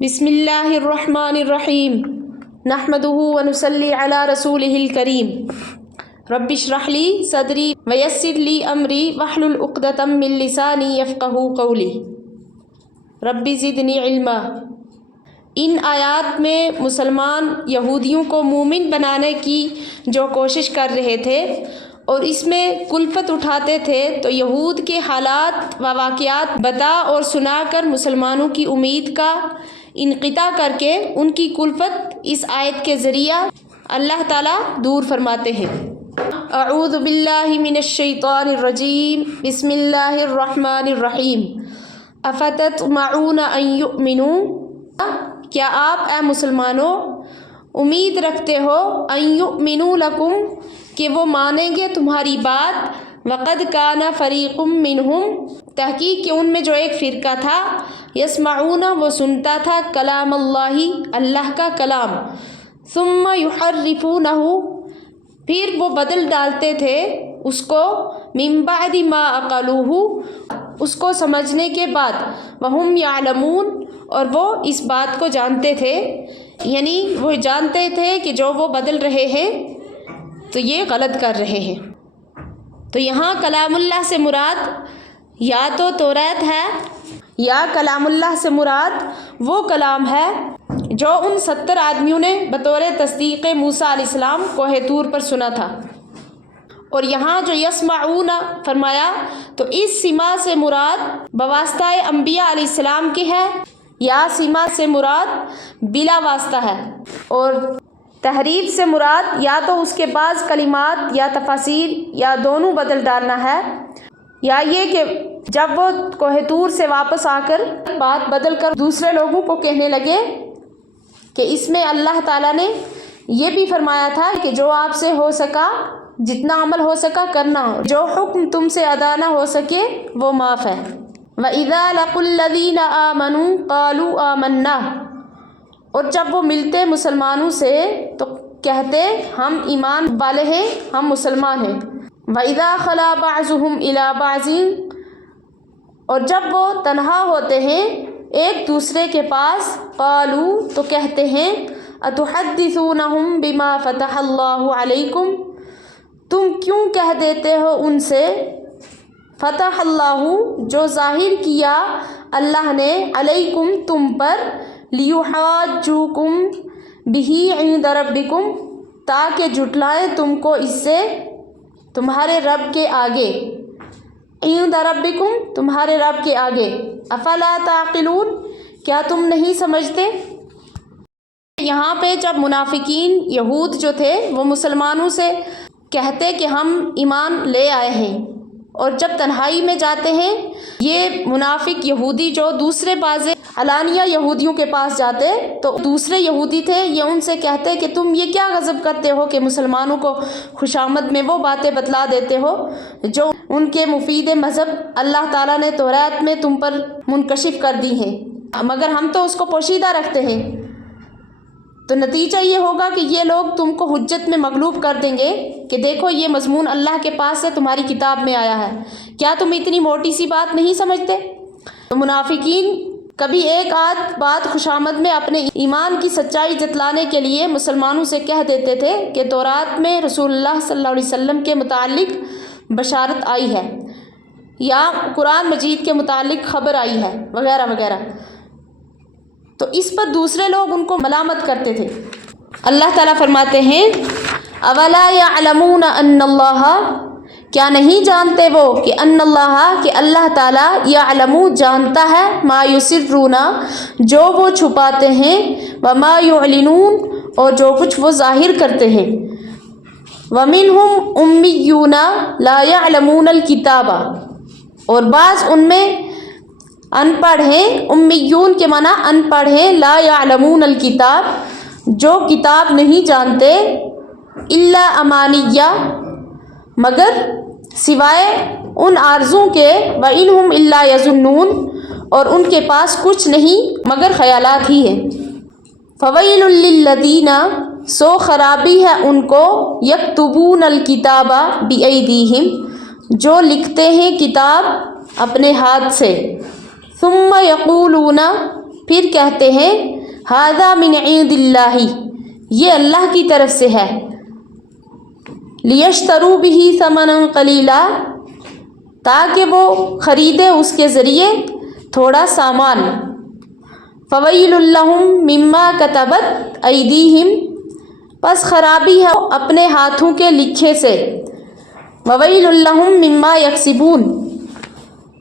بسم اللہ الرحمن الرحیم نحمدہ ونصلی علی رسولہ الکریم رب اشرح لی صدری ویسر لی امری واحلل عقدۃ من لسانی یفقہوا قولی رب زدنی علما۔ ان آیات میں مسلمان یہودیوں کو مومن بنانے کی جو کوشش کر رہے تھے اور اس میں کلفت اٹھاتے تھے، تو یہود کے حالات و واقعات بتا اور سنا کر مسلمانوں کی امید کا انقطاع کر کے ان کی کلفت اس آیت کے ذریعہ اللہ تعالیٰ دور فرماتے ہیں۔ اعوذ باللہ من الشیطان الرجیم، بسم اللہ الرحمن الرحیم۔ افتطمعون ان یؤمنوا، کیا آپ اے مسلمانوں امید رکھتے ہو ان یؤمنوا لکم، کہ وہ مانیں گے تمہاری بات، وقد کان فریق منہم، تحقیق کہ ان میں جو ایک فرقہ تھا، یسمعون وہ سنتا تھا کلام اللہ، اللہ کا کلام، ثم یحرفونہ پھر وہ بدل ڈالتے تھے اس کو، من بعد ما عقلوہ اس کو سمجھنے کے بعد، وہم یعلمون اور وہ اس بات کو جانتے تھے، یعنی وہ جانتے تھے کہ جو وہ بدل رہے ہیں تو یہ غلط کر رہے ہیں۔ تو یہاں کلام اللہ سے مراد یا تو توریت ہے، یا کلام اللہ سے مراد وہ کلام ہے جو ان 70 آدمیوں نے بطور تصدیق موسیٰ علیہ السلام کوہ طور پر سنا تھا۔ اور یہاں جو یسمعون فرمایا تو اس سما سے مراد بواسطہ انبیاء علیہ السلام کی ہے، یا سما سے مراد بلا واسطہ ہے، اور تحریف سے مراد یا تو اس کے بعض کلمات یا تفاسیر یا دونوں بدل ڈالنا ہے، یا یہ کہ جب وہ کوہ طور سے واپس آ کر بات بدل کر دوسرے لوگوں کو کہنے لگے کہ اس میں اللہ تعالیٰ نے یہ بھی فرمایا تھا کہ جو آپ سے ہو سکا، جتنا عمل ہو سکا کرنا، جو حکم تم سے ادا نہ ہو سکے وہ معاف ہے۔ وَإِذَا لَقُوا الَّذِينَ آمَنُوا قَالُوا آمَنَّا، اور جب وہ ملتے مسلمانوں سے تو کہتے ہم ایمان والے ہیں، ہم مسلمان ہیں۔ وَإِذَا خَلَا بَعْضُهُمْ إِلَى بَعْضٍ، اور جب وہ تنہا ہوتے ہیں ایک دوسرے کے پاس، قالوا تو کہتے ہیں أَتُحَدِّثُونَهُمْ بِمَا فَتَحَ اللَّهُ عَلَيْكُمْ، تم کیوں کہہ دیتے ہو ان سے، فتح اللہ جو ظاہر کیا اللہ نے، علیکم تم پر، لیحاجوکم بہ عند ربکم تاکہ جھٹلائیں تم کو اس سے تمہارے رب کے آگے، عند ربکم تمہارے رب کے آگے، افلا تعقلون کیا تم نہیں سمجھتے۔ یہاں پہ جب منافقین یہود جو تھے وہ مسلمانوں سے کہتے کہ ہم ایمان لے آئے ہیں، اور جب تنہائی میں جاتے ہیں یہ منافق یہودی جو دوسرے بعض علانیہ یہودیوں کے پاس جاتے تو دوسرے یہودی تھے، یہ ان سے کہتے کہ تم یہ کیا غضب کرتے ہو کہ مسلمانوں کو خوشامد میں وہ باتیں بتلا دیتے ہو جو ان کے مفید مذہب اللہ تعالیٰ نے توریت میں تم پر منکشف کر دی ہیں، مگر ہم تو اس کو پوشیدہ رکھتے ہیں۔ تو نتیجہ یہ ہوگا کہ یہ لوگ تم کو حجت میں مغلوب کر دیں گے کہ دیکھو یہ مضمون اللہ کے پاس سے تمہاری کتاب میں آیا ہے، کیا تم اتنی موٹی سی بات نہیں سمجھتے۔ تو منافقین کبھی ایک آدھ بات خوشامد میں اپنے ایمان کی سچائی جتلانے کے لیے مسلمانوں سے کہہ دیتے تھے کہ تورات میں رسول اللہ صلی اللہ علیہ وسلم کے متعلق بشارت آئی ہے، یا قرآن مجید کے متعلق خبر آئی ہے، وغیرہ وغیرہ، تو اس پر دوسرے لوگ ان کو ملامت کرتے تھے۔ اللہ تعالیٰ فرماتے ہیں اولا یعلمون ان اللہ، کیا نہیں جانتے وہ کہ ان اللہ کہ اللہ تعالیٰ یعلم جانتا ہے، ما یسرون جو وہ چھپاتے ہیں، وما یعلنون اور جو کچھ وہ ظاہر کرتے ہیں، ومنہم امیون لا یعلمون الکتاب اور بعض ان میں ان پڑھ ہیں، امیون کے معنی ان پڑھ ہیں، لا یعلمون الکتاب جو کتاب نہیں جانتے، الا امانیہ مگر سوائے ان آرزوں کے، وانہم الا یظنون اور ان کے پاس کچھ نہیں مگر خیالات ہی ہیں۔ فویل للذین سو خرابی ہے ان کو، یکتبون الکتاب بایدیہم جو لکھتے ہیں کتاب اپنے ہاتھ سے، ثم یقولون پھر کہتے ہیں ھذا من عند اللہ، یہ اللہ کی طرف سے ہے، لیشتروا بہ ثمنا قلیلا، تاکہ وہ خریدے اس کے ذریعے تھوڑا سامان، فویل لہم مما کتبت ایدیہم، پس خرابی ہے اپنے ہاتھوں کے لکھے سے، وویل لہم مما یکسبون،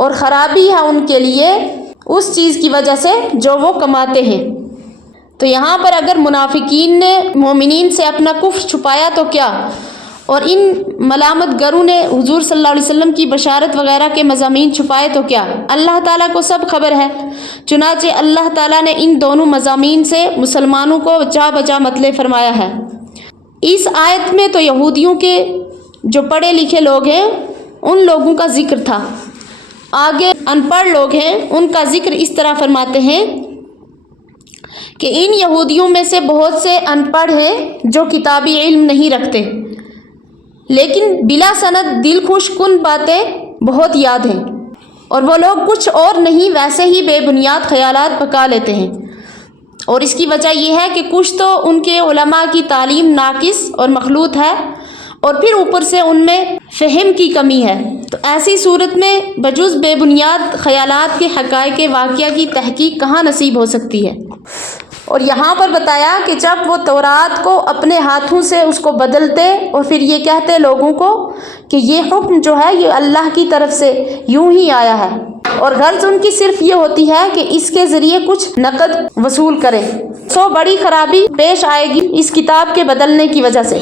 اور خرابی ہے ان کے لیے اس چیز کی وجہ سے جو وہ کماتے ہیں۔ تو یہاں پر اگر منافقین نے مومنین سے اپنا کفر چھپایا تو کیا، اور ان ملامت گروں نے حضور صلی اللہ علیہ وسلم کی بشارت وغیرہ کے مضامین چھپائے تو کیا، اللہ تعالیٰ کو سب خبر ہے۔ چنانچہ اللہ تعالیٰ نے ان دونوں مضامین سے مسلمانوں کو بچا بچا مطلع فرمایا ہے۔ اس آیت میں تو یہودیوں کے جو پڑھے لکھے لوگ ہیں ان لوگوں کا ذکر تھا، آگے ان پڑھ لوگ ہیں ان کا ذکر اس طرح فرماتے ہیں کہ ان یہودیوں میں سے بہت سے ان پڑھ ہیں جو کتابی علم نہیں رکھتے، لیکن بلا سند دل خوش کن باتیں بہت یاد ہیں، اور وہ لوگ کچھ اور نہیں ویسے ہی بے بنیاد خیالات پکا لیتے ہیں، اور اس کی وجہ یہ ہے کہ کچھ تو ان کے علماء کی تعلیم ناقص اور مخلوط ہے، اور پھر اوپر سے ان میں فہم کی کمی ہے۔ تو ایسی صورت میں بجز بے بنیاد خیالات کے حقائق واقعہ کی تحقیق کہاں نصیب ہو سکتی ہے۔ اور یہاں پر بتایا کہ جب وہ تورات کو اپنے ہاتھوں سے اس کو بدلتے اور پھر یہ کہتے لوگوں کو کہ یہ حکم جو ہے یہ اللہ کی طرف سے یوں ہی آیا ہے، اور غرض ان کی صرف یہ ہوتی ہے کہ اس کے ذریعے کچھ نقد وصول کریں، سو بڑی خرابی پیش آئے گی اس کتاب کے بدلنے کی وجہ سے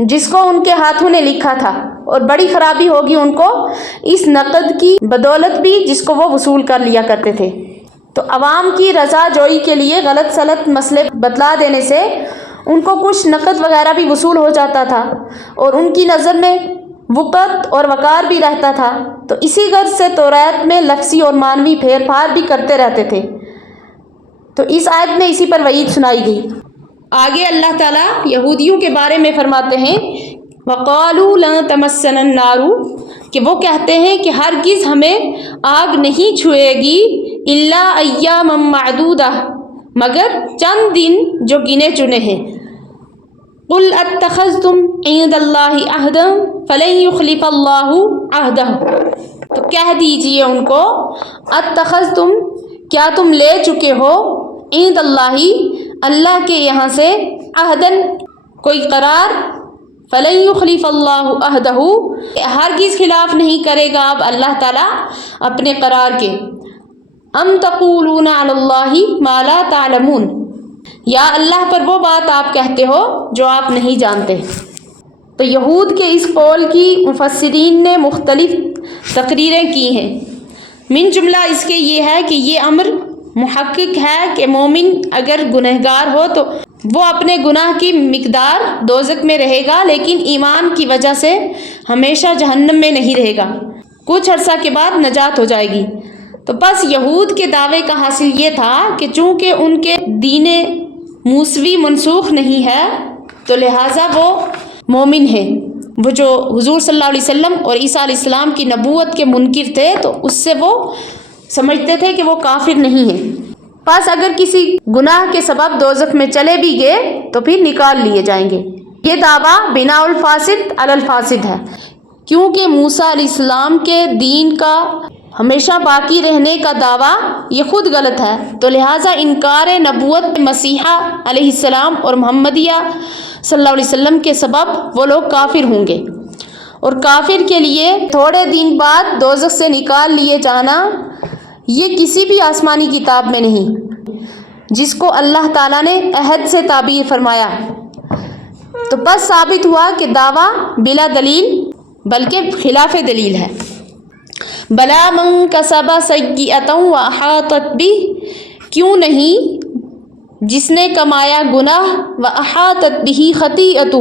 جس کو ان کے ہاتھوں نے لکھا تھا، اور بڑی خرابی ہوگی ان کو اس نقد کی بدولت بھی جس کو وہ وصول کر لیا کرتے تھے۔ تو عوام کی رضا جوئی کے لیے غلط سلط مسئلے بتلا دینے سے ان کو کچھ نقد وغیرہ بھی وصول ہو جاتا تھا، اور ان کی نظر میں وقت اور وقار بھی رہتا تھا، تو اسی غرض سے تورات میں لفظی اور معنوی پھیر پھار بھی کرتے رہتے تھے۔ تو اس آیت میں اسی پر وعید سنائی گئی۔ آگے اللہ تعالیٰ یہودیوں کے بارے میں فرماتے ہیں وَقَالُوا لَن تَمَسَّنَا النَّارُ، کہ وہ کہتے ہیں کہ ہرگز ہمیں آگ نہیں چھوئے گی اِلَّا أَيَّامًا مَعْدُودَةً، مگر چند دن جو گنے چنے ہیں۔ قُلْ أَتَّخَذْتُمْ عِندَ اللَّهِ عَهْدًا فَلَن يُخْلِفَ اللَّهُ عَهْدَهُ، تو کہہ دیجئے ان کو اتخذتم، کیا تم لے چکے ہو عند اللہ، اللہ کے یہاں سے عہدن، کوئی قرار، فلن یخلف اللہ عہدہ، ہرگز خلاف نہیں کرے گا اب اللہ تعالیٰ اپنے قرار کے۔ ام تقولون علی اللہ ما لا تعلمون، یا اللہ پر وہ بات آپ کہتے ہو جو آپ نہیں جانتے۔ تو یہود کے اس قول کی مفسرین نے مختلف تقریریں کی ہیں، من جملہ اس کے یہ ہے کہ یہ امر محقق ہے کہ مومن اگر گنہگار ہو تو وہ اپنے گناہ کی مقدار دوزخ میں رہے گا، لیکن ایمان کی وجہ سے ہمیشہ جہنم میں نہیں رہے گا، کچھ عرصہ کے بعد نجات ہو جائے گی۔ تو بس یہود کے دعوے کا حاصل یہ تھا کہ چونکہ ان کے دین موسوی منسوخ نہیں ہے تو لہٰذا وہ مومن ہیں، وہ جو حضور صلی اللہ علیہ وسلم اور عیسیٰ علیہ السلام کی نبوت کے منکر تھے تو اس سے وہ سمجھتے تھے کہ وہ کافر نہیں ہیں۔ پس اگر کسی گناہ کے سبب دوزخ میں چلے بھی گئے تو پھر نکال لیے جائیں گے۔ یہ دعویٰ بناء الفاسد علی الفاسد ہے، کیونکہ موسیٰ علیہ السلام کے دین کا ہمیشہ باقی رہنے کا دعویٰ یہ خود غلط ہے، تو لہٰذا انکار نبوت مسیحا علیہ السلام اور محمدیہ صلی اللہ علیہ وسلم کے سبب وہ لوگ کافر ہوں گے، اور کافر کے لیے تھوڑے دن بعد دوزخ سے نکال لیے جانا یہ کسی بھی آسمانی کتاب میں نہیں جس کو اللہ تعالیٰ نے عہد سے تعبیر فرمایا۔ تو بس ثابت ہوا کہ دعویٰ بلا دلیل بلکہ خلاف دلیل ہے۔ بلا من کسب سیئۃ واحاطت بہ، کیوں نہیں جس نے کمایا گناہ واحاطت بہ خطیئتہ،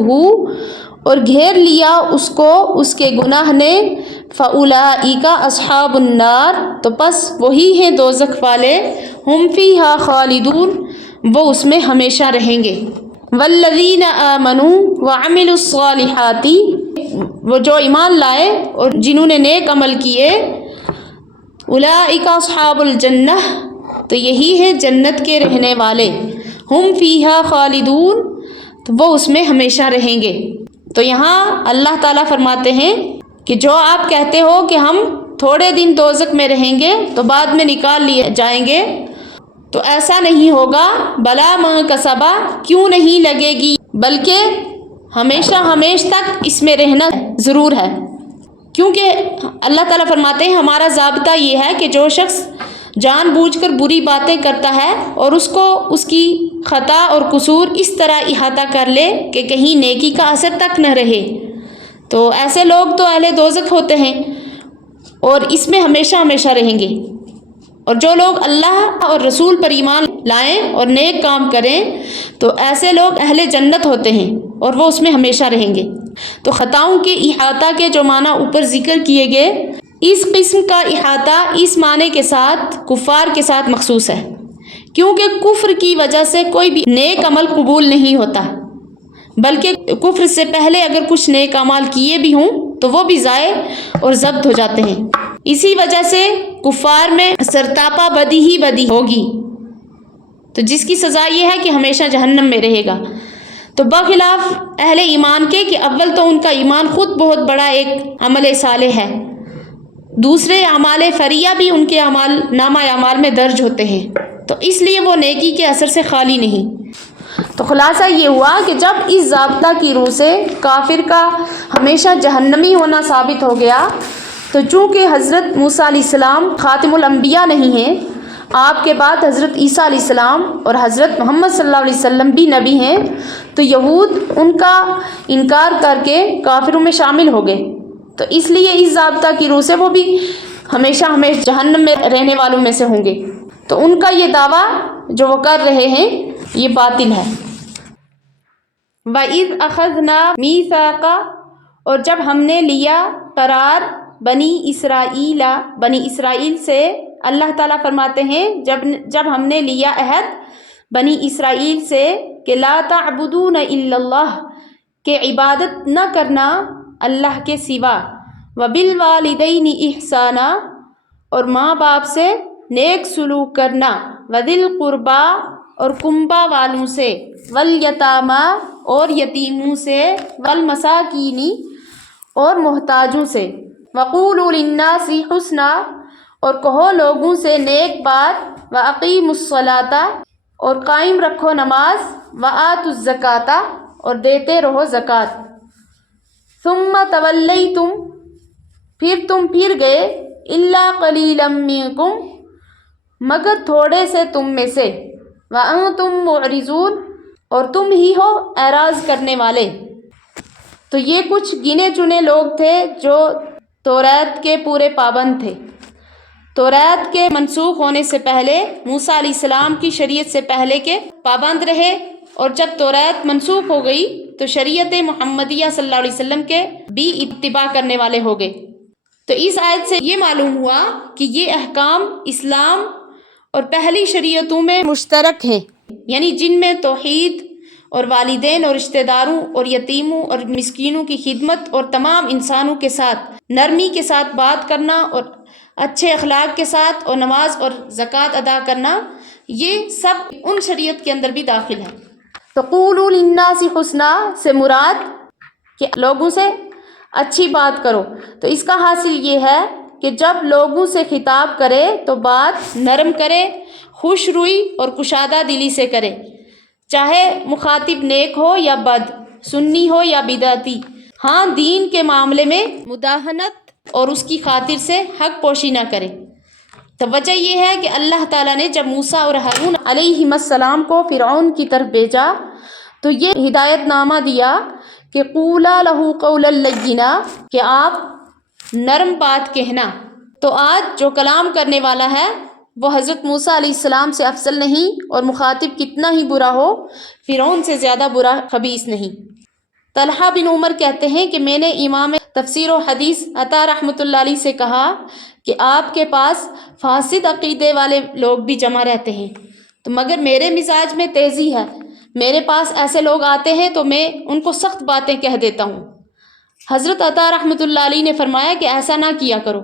اور گھیر لیا اس کو اس کے گناہ نے، فاولئک اصحاب النار، تو پس وہی ہیں دوزخ والے، ہم فیہا خالدون، وہ اس میں ہمیشہ رہیں گے۔ والذین آمنوا وعملوا الصالحات، وہ جو ایمان لائے اور جنہوں نے نیک عمل کیے، اولئک اصحاب الجنہ، تو یہی ہے جنت کے رہنے والے، ہم فیہا خالدون، تو وہ اس میں ہمیشہ رہیں گے۔ تو یہاں اللہ تعالیٰ فرماتے ہیں کہ جو آپ کہتے ہو کہ ہم تھوڑے دن دوزخ میں رہیں گے تو بعد میں نکال لیے جائیں گے، تو ایسا نہیں ہوگا۔ بلا من کسبا، کیوں نہیں لگے گی، بلکہ ہمیشہ ہمیش تک اس میں رہنا ضرور ہے، کیونکہ اللہ تعالیٰ فرماتے ہیں ہمارا ضابطہ یہ ہے کہ جو شخص جان بوجھ کر بری باتیں کرتا ہے اور اس کو اس کی خطا اور قصور اس طرح احاطہ کر لے کہ کہیں نیکی کا اثر تک نہ رہے، تو ایسے لوگ تو اہل دوزخ ہوتے ہیں اور اس میں ہمیشہ ہمیشہ رہیں گے۔ اور جو لوگ اللہ اور رسول پر ایمان لائیں اور نیک کام کریں تو ایسے لوگ اہل جنت ہوتے ہیں اور وہ اس میں ہمیشہ رہیں گے۔ تو خطاؤں کے احاطہ کے جو معنی اوپر ذکر کیے گئے، اس قسم کا احاطہ اس معنی کے ساتھ کفار کے ساتھ مخصوص ہے، کیونکہ کفر کی وجہ سے کوئی بھی نیک عمل قبول نہیں ہوتا، بلکہ کفر سے پہلے اگر کچھ نیک اعمال کیے بھی ہوں تو وہ بھی ضائع اور ضبط ہو جاتے ہیں۔ اسی وجہ سے کفار میں سرتاپا بدی ہی بدی ہوگی، تو جس کی سزا یہ ہے کہ ہمیشہ جہنم میں رہے گا۔ تو بخلاف اہل ایمان کے کہ اول تو ان کا ایمان خود بہت بڑا ایک عمل صالح ہے، دوسرے اعمال فریہ بھی ان کے اعمال نامہ اعمال میں درج ہوتے ہیں، تو اس لیے وہ نیکی کے اثر سے خالی نہیں۔ تو خلاصہ یہ ہوا کہ جب اس ضابطہ کی روح سے کافر کا ہمیشہ جہنمی ہونا ثابت ہو گیا، تو چونکہ حضرت موسیٰ علیہ السلام خاتم الانبیاء نہیں ہیں، آپ کے بعد حضرت عیسیٰ علیہ السلام اور حضرت محمد صلی اللہ علیہ وسلم بھی نبی ہیں، تو یہود ان کا انکار کر کے کافروں میں شامل ہو گئے، تو اس لیے اس ضابطہ کی روح سے وہ بھی ہمیشہ ہمیشہ جہنم میں رہنے والوں میں سے ہوں گے، تو ان کا یہ دعویٰ جو وہ کر رہے ہیں یہ باطل ہے۔ وَإِذْ أَخَذْنَا مِيثَاقَ، اور جب ہم نے لیا قرار بنی اسرائیل سے، اللہ تعالیٰ فرماتے ہیں جب ہم نے لیا عہد بنی اسرائیل سے کہ لا تعبدون الا اللہ، کہ عبادت نہ کرنا اللہ کے سوا، وبالوالدین احسانا، اور ماں باپ سے نیک سلوک کرنا، وذی القربا، اور کنبہ والوں سے، والیتاما، اور یتیموں سے، والمساکین، اور محتاجوں سے، وقولوا للناس حسنا، اور کہو لوگوں سے نیک بات، واقیموا الصلاۃ، اور قائم رکھو نماز، وآتوا الزکاۃ، اور دیتے رہو زکوٰۃ، ثم تولیتم، پھر تم پھر گئے، الا قلیلا منکم، مگر تھوڑے سے تم میں سے، وانتم معرضون، اور تم ہی ہو اعراض کرنے والے۔ تو یہ کچھ گنے چنے لوگ تھے جو توریت کے پورے پابند تھے، توریت کے منسوخ ہونے سے پہلے، موسیٰ علیہ السلام کی شریعت سے پہلے کے پابند رہے، اور جب توریت منسوخ ہو گئی تو شریعت محمدیہ صلی اللہ علیہ وسلم کے بھی اتباع کرنے والے ہو گئے۔ تو اس آیت سے یہ معلوم ہوا کہ یہ احکام اسلام اور پہلی شریعتوں میں مشترک ہیں، یعنی جن میں توحید اور والدین اور رشتہ داروں اور یتیموں اور مسکینوں کی خدمت اور تمام انسانوں کے ساتھ نرمی کے ساتھ بات کرنا اور اچھے اخلاق کے ساتھ اور نماز اور زکوٰۃ ادا کرنا، یہ سب ان شریعت کے اندر بھی داخل ہے۔ تو قولوا للناس حسنا سے مراد کہ لوگوں سے اچھی بات کرو، تو اس کا حاصل یہ ہے کہ جب لوگوں سے خطاب کرے تو بات نرم کرے، خوش روئی اور کشادہ دلی سے کرے، چاہے مخاطب نیک ہو یا بد، سنی ہو یا بدعتی، ہاں دین کے معاملے میں مداہنت اور اس کی خاطر سے حق پوشی نہ کرے۔ تو وجہ یہ ہے کہ اللہ تعالیٰ نے جب موسیٰ اور ہارون علیہ السلام کو فرعون کی طرف بھیجا تو یہ ہدایت نامہ دیا کہ قولا لہ قولا لینا، کہ آپ نرم بات کہنا۔ تو آج جو کلام کرنے والا ہے وہ حضرت موسیٰ علیہ السلام سے افضل نہیں، اور مخاطب کتنا ہی برا ہو فرعون سے زیادہ برا خبیث نہیں۔ طلحہ بن عمر کہتے ہیں کہ میں نے امام تفسیر و حدیث عطا رحمۃ اللہ علیہ سے کہا کہ آپ کے پاس فاسد عقیدے والے لوگ بھی جمع رہتے ہیں، تو مگر میرے مزاج میں تیزی ہے، میرے پاس ایسے لوگ آتے ہیں تو میں ان کو سخت باتیں کہہ دیتا ہوں۔ حضرت عطا رحمۃ اللہ علیہ نے فرمایا کہ ایسا نہ کیا کرو،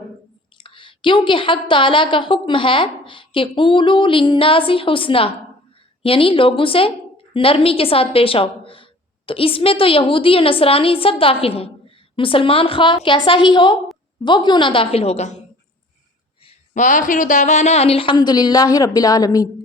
کیونکہ حق تعالیٰ کا حکم ہے کہ قولوا للناس حسنا، یعنی لوگوں سے نرمی کے ساتھ پیش آؤ۔ تو اس میں تو یہودی اور نصرانی سب داخل ہیں، مسلمان خواہ کیسا ہی ہو وہ کیوں نہ داخل ہوگا۔ وآخر دعوانا ان الحمد للہ رب العالمین۔